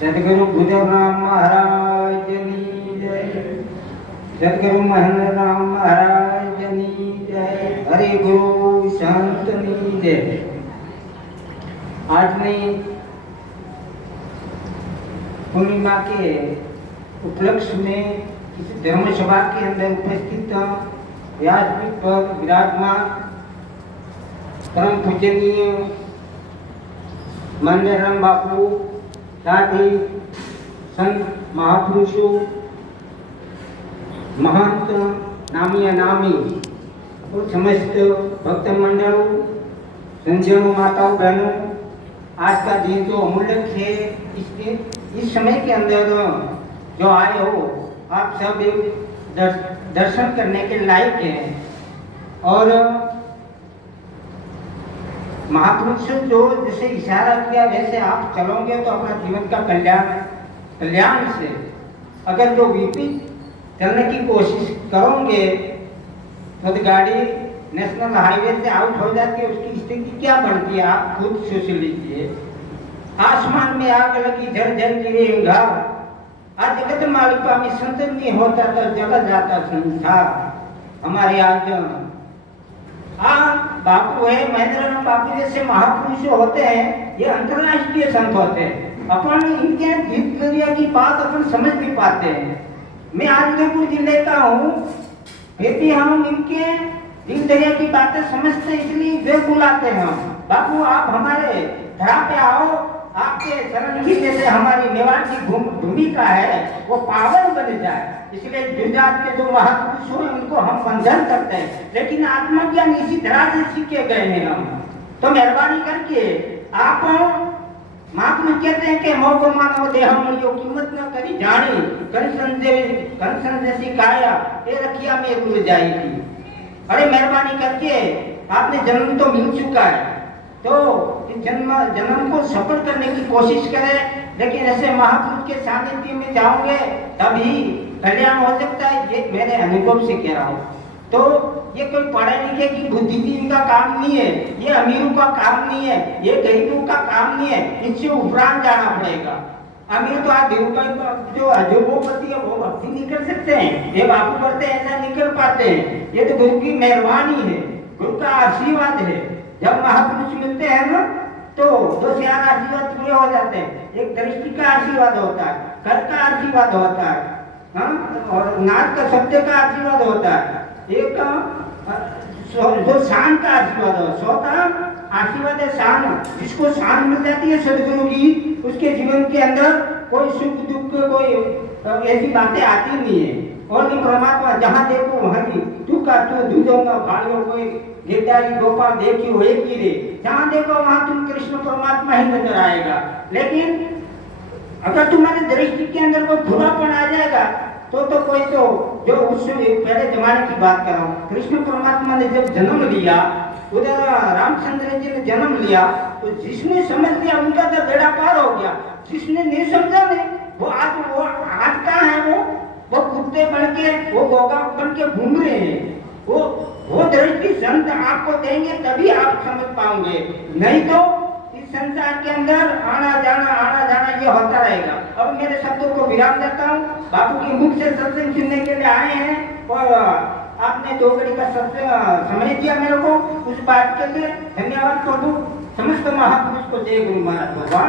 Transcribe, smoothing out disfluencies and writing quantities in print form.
सदगुरु बुद्धराम महाराज की जय। सदगुरु महेंद्र राम महाराज की जय। हरे गुरु संतनी जय। आज ने पूर्णिमा के उपलक्ष्य में इस धर्म सभा के अंदर उपस्थित व्यासपीठ पर विराजमान परम पूजनीय मंदिराम बापू, साथ ही संत महापुरुषों, महंत, नामी अनामी और समस्त भक्त मंडलों, संजनों, माताओं, बहनों, आज का दिन जो अमूल्य है, इस समय के अंदर जो आए हो, आप सब दर्शन करने के लायक हैं। और महापुरुष जो जैसे इशारा किया वैसे आप चलोगे तो अपना जीवन का कल्याण से अगर जो विपरीत चलने की कोशिश करोगे तो गाड़ी नेशनल हाईवे से आउट हो जाती है, उसकी स्थिति क्या बनती है आप खुद सोच लीजिए। आसमान में आग लगी, झर झर गिरे अंगार, आज जगत मालिका में संतन नहीं होता तो जगत जाता संसार। हमारे आज बापू है, महेंद्र बापू जैसे महापुरुष होते हैं, ये अंतरराष्ट्रीय संत होते हैं। अपन इनके दिनचर्या की बात अपन समझ नहीं पाते हैं। मैं आदिलाबाद जिले का हूँ, फिर भी हम इनके दिनचर्या की बातें समझते, इसलिए वे बुलाते हैं हम। बापू आप हमारे धरा पे आओ, आपके शरण की जैसे हमारी मेवाड़ की भूमिका है वो पावन बन जाए, इसलिए गुजरात के जो महापुरुष हैं उनको हम वंदन करते हैं। लेकिन आत्मज्ञान इसी तरह से सीखे गए हैं हम। तो मेहरबानी करके आप महात्मा कहते हैं कि मोह को मानो देह मूल्यों कीमत न करी जानी, कंसन जैसी काया ये रखिया में रुल जाएगी। अरे मेहरबानी करके आपने जन्म तो मिल चुका है, तो इस जन्म को सफल करने की कोशिश करें। लेकिन ऐसे महापुरुष के सानिध्य में जाओगे तभी कल्याण हो सकता है, ये मेरे अनुभव से कह रहा हूँ। तो ये कोई पढ़े लिखे की बुद्धिजीवी का काम नहीं है, ये अमीरों का काम नहीं है, ये गरीबों का काम नहीं है, इनसे उपरांत जाना पड़ेगा। अमीर तो आज जो अजूबोपति है वो भक्ति नहीं कर सकते हैं, ये बापू करते हैं ऐसा नहीं कर पाते हैं। ये तो गुरु की मेहरबानी है, गुरु का आशीर्वाद है। जब महापुरुष मिलते हैं ना तो दो चार आशीर्वाद पूरे हो जाते हैं। एक दृष्टि का आशीर्वाद होता है, कर का आशीर्वाद होता है, और नाक का शब्द का आशीर्वाद होता है, एक जो शान का आशीर्वाद हो, सोता आशीर्वाद है शान। जिसको शान मिल जाती है सदगुरु की, उसके जीवन के अंदर कोई सुख दुख कोई ऐसी बातें आती नहीं है। और परमात्मा जहाँ देखो वहाँ की तू का तू दूधोंगा भाइयों कोई गिरधारी गोपाल देखी हो एक ही रे, जहाँ देखो वहाँ तुम कृष्ण परमात्मा ही नजर आएगा। लेकिन अगर तुम्हारे दृष्टि के अंदर कोई बुरापन आ जाएगा तो कोई तो जो उससे पहले जमाने की बात कर रहा हूँ, कृष्ण परमात्मा ने जब जन्म लिया, उधर रामचंद्र जी ने जन्म लिया, तो जिसने समझ लिया उनका तो बेड़ा पार हो गया। जिसने नहीं समझा नहीं वो आज कहाँ है, वो कुत्ते बन के वो गोगा बन के घूम रहे हैं। वो दृष्टि संत आपको देंगे तभी आप समझ पाओगे, नहीं तो इस संसार के अंदर आना जाना ये होता रहेगा। अब मेरे शब्दों को विराम देता हूँ। बापू की मुख से सत्संग सुनने के लिए आए हैं और आपने 2 घड़ी का समय दिया मेरे को, उस बात के लिए धन्यवाद प्रभु। समस्त महापुरुष को जय गुरु महाराज भगवान।